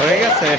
হয়ে গেছে।